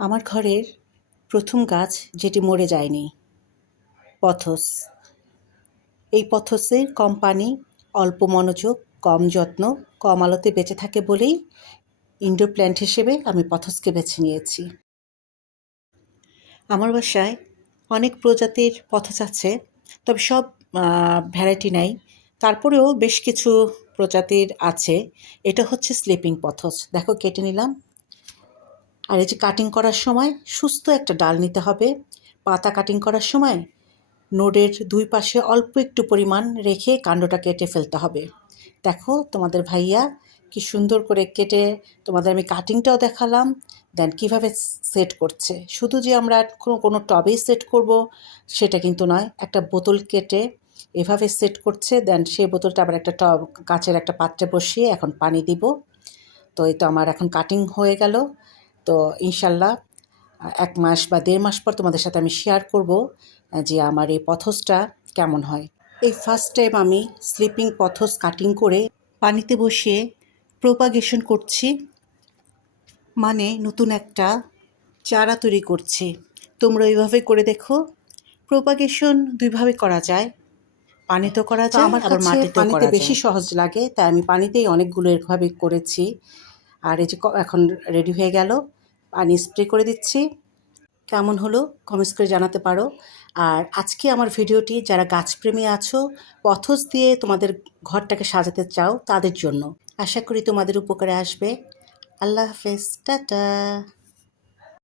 আমার ঘরের প্রথম গাছ যেটি মরে যায়নি, পথস। এই পথসের কম পানি, অল্প মনোযোগ, কম যত্ন, কম আলোতে বেঁচে থাকে বলেই ইনডোর প্ল্যান্ট হিসেবে আমি পথসকে বেছে নিয়েছি। আমার বাসায় অনেক প্রজাতির পথস আছে, তবে সব ভ্যারাইটি নাই। তারপরেও বেশ কিছু প্রজাতির আছে। এটা হচ্ছে স্লিপিং পথস। দেখো, কেটে নিলাম। আর এই যে কাটিং করার সময় সুস্থ একটা ডাল নিতে হবে। পাতা কাটিং করার সময় নোডের দুই পাশে অল্প একটু পরিমাণ রেখে কাণ্ডটা কেটে ফেলতে হবে। দেখো, তোমাদের ভাইয়া কি সুন্দর করে কেটে তোমাদের আমি কাটিংটাও দেখালাম। দেন কিভাবে সেট করছে। শুধু যে আমরা কোনো টবেই সেট করব সেটা কিন্তু নয়, একটা বোতল কেটে এভাবে সেট করছে। দেন সেই বোতলটা আবার একটা টব, কাচের একটা পাত্রে বসিয়ে এখন পানি দিব। তো এই তো আমার এখন কাটিং হয়ে গেল। তো ইনশাল্লাহ 1 মাস বা 1.5 মাস পর তোমাদের সাথে আমি শেয়ার করব যে আমার এই পথসটা কেমন হয়। এই ফার্স্ট টাইম আমি স্লিপিং পথস কাটিং করে পানিতে বসিয়ে প্রোপাগেশন করছি, মানে নতুন একটা চারা তৈরি করছি। তোমরা এইভাবে করে দেখো। প্রোপাগেশন দুইভাবে করা যায়, পানিতেও করা যায়, আমার আবার কাছে মাটিতেও পানিতে করা যায়। বেশি সহজ লাগে, তাই আমি পানিতেই অনেকগুলো এভাবে করেছি। আর এই যে এখন রেডি হয়ে গেল, পানি স্প্রে করে দিচ্ছি। কেমন হলো কমেন্টস করে জানাতে পারো। আর আজকে আমার ভিডিওটি যারা গাছপ্রেমী আছো, পথস দিয়ে তোমাদের ঘরটাকে সাজাতে চাও, তাদের জন্য। আশা করি তোমাদের উপকারে আসবে। আল্লাহ হাফেজ, টাটা।